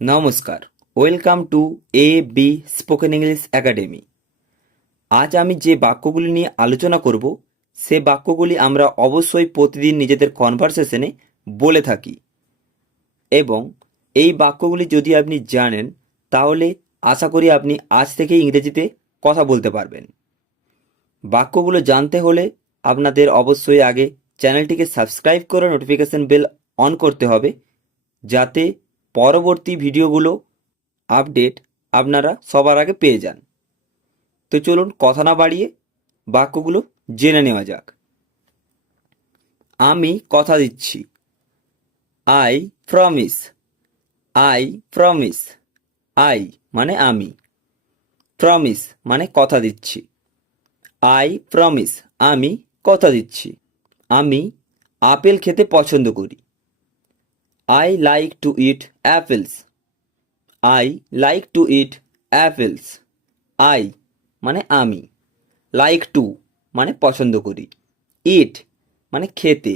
নমস্কার, welcome to A B spoken English academy. আজ আমি যে বাক্যগুলি নিয়ে আলোচনা করব সে বাক্যগুলি আমরা অবশ্যই প্রতিদিন নিজেদের কনভারসেশনে বলে থাকি এবং এই বাক্যগুলি যদি আপনি জানেন তাহলে আশা করি আপনি আজ থেকেই ইংরেজিতে কথা বলতে পারবেন। বাক্যগুলো জানতে হলে আপনাদের অবশ্যই আগে চ্যানেলটিকে সাবস্ক্রাইব করে নোটিফিকেশন বেল অন করতে হবে, যাতে পরবর্তী ভিডিওগুলো আপডেট আপনারা সবার আগে পেয়ে যান। তো চলুন কথা না বাড়িয়ে বাক্যগুলো জেনে নেওয়া যাক। আমি কথা দিচ্ছি। I promise. I promise. I মানে আমি, প্রমিস মানে কথা দিচ্ছি। আই প্রমিস আমি কথা দিচ্ছি। আমি আপেল খেতে পছন্দ করি। I like to eat apples. I like to eat apples. I মানে আমি, লাইক টু মানে পছন্দ করি, ইট মানে খেতে,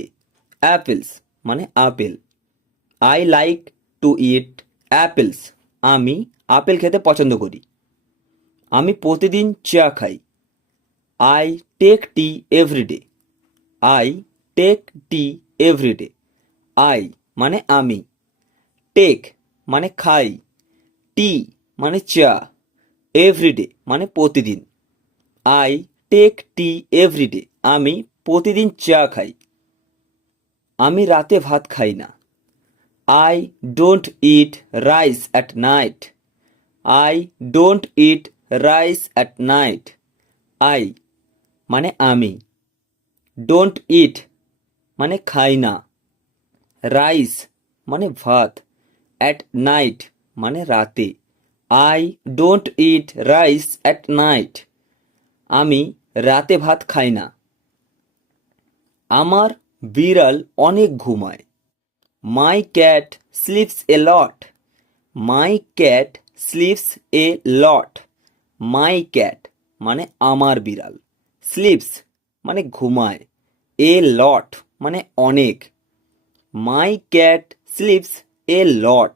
অ্যাপেলস মানে apple. I like to eat apples আমি আপেল খেতে পছন্দ করি। আমি প্রতিদিন চা খাই। I take tea everyday. I take tea everyday. I মানে আমি, টেক মানে খাই, টি মানে চা, এভরিডে মানে প্রতিদিন। আই টেক টি এভরিডে আমি প্রতিদিন চা খাই। আমি রাতে ভাত খাই না। I don't eat rice at night. I don't eat rice at night. I মানে আমি, ডোন্ট ইট মানে খাই না, রাইস মানে ভাত, অ্যাট নাইট মানে রাতে। I don't eat rice at night আমি রাতে ভাত খাই না। আমার বিড়াল অনেক ঘুমায়। মাই ক্যাট স্লিপস এ লট। মাই ক্যাট স্লিপস এ লট। মাই ক্যাট মানে আমার বিড়াল, স্লিপস মানে ঘুমায়, এ লট মানে অনেক। মাই ক্যাট স্লিপস এ লট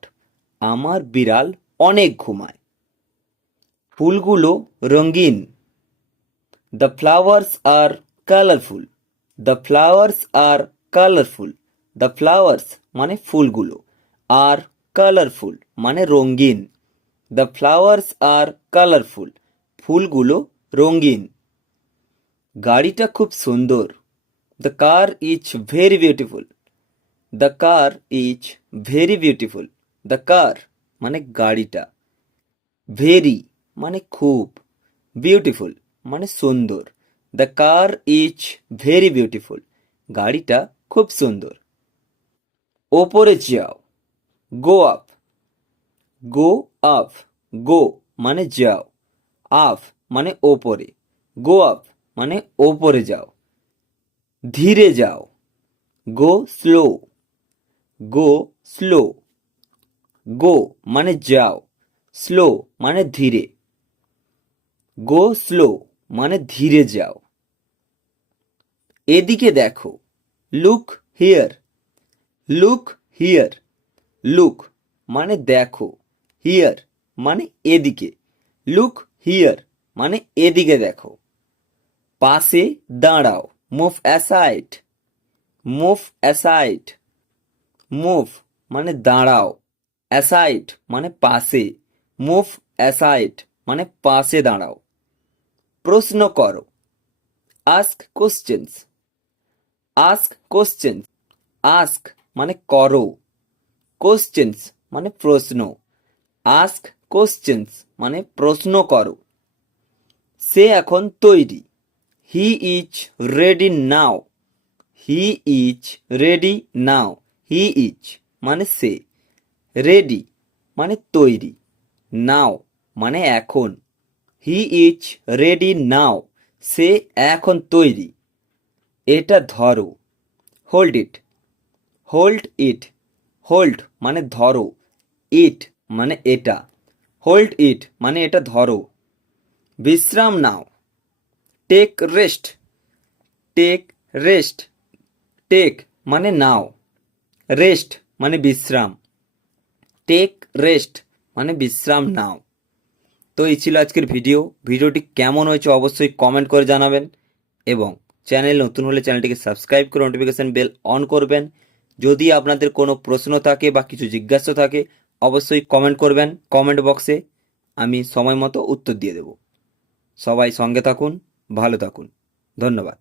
আমার বিড়াল অনেক ঘুমায়। ফুলগুলো রঙিন। The flowers are colourful. The flowers are colourful. The flowers মানে ফুলগুলো, আর কালারফুল মানে রঙিন। দ্য ফ্লাওয়ার্স আর কালারফুল ফুলগুলো রঙিন। গাড়িটা খুব সুন্দর। The car is very beautiful. The car is very beautiful. The car মানে গাড়িটা, ভেরি মানে খুব, বিউটিফুল মানে সুন্দর। The car is very beautiful গাড়িটা খুব সুন্দর। ওপরে যাও, গো আপ। গো আপ, গো মানে যাও, আপ মানে ওপরে, গো আপ মানে ওপরে যাও। ধীরে যাও, গো স্লো। গো স্লো। গো মানে যাও, স্লো মানে ধীরে। গো স্লো মানে ধীরে যাও। এদিকে দেখো, look here. Look here. Look মানে দেখো, হিয়ার মানে এদিকে, লুক হিয়ার মানে এদিকে দেখো। পাশে দাঁড়াও, move aside. Move aside. Move মানে দাঁড়াও, অ্যাসাইড মানে পাশে, মুভ অ্যাসাইড মানে পাশে দাঁড়াও। প্রশ্ন করো, ask questions. Ask questions. Ask মানে করো, কোশ্চেন্স মানে প্রশ্ন। আস্ক কোশ্চেন্স মানে প্রশ্ন করো। সে এখন তৈরি। He is ready now. He is ready now. He is মানে সে, রেডি মানে তৈরি, নাও মানে এখন। হি ইজ রেডি নাও সে এখন তৈরি। এটা ধরো, hold it. Hold it. Hold মানে ধরো, ইট মানে এটা, হোল্ড ইট মানে এটা ধরো। বিশ্রাম নাও, take rest. Take rest. Take মানে নাও, রেস্ট মানে বিশ্রাম, টেক রেস্ট মানে বিশ্রাম নাও। তো এই ছিল আজকের ভিডিওটি কেমন হয়েছে অবশ্যই কমেন্ট করে জানাবেন এবং চ্যানেল নতুন হলে চ্যানেলটিকে সাবস্ক্রাইব করে নোটিফিকেশান বেল অন করবেন। যদি আপনাদের কোনো প্রশ্ন থাকে বা কিছু জিজ্ঞাসা থাকে অবশ্যই কমেন্ট করবেন কমেন্ট বক্সে, আমি সময় মতো উত্তর দিয়ে দেব। সবাই সঙ্গে থাকুন, ভালো থাকুন, ধন্যবাদ।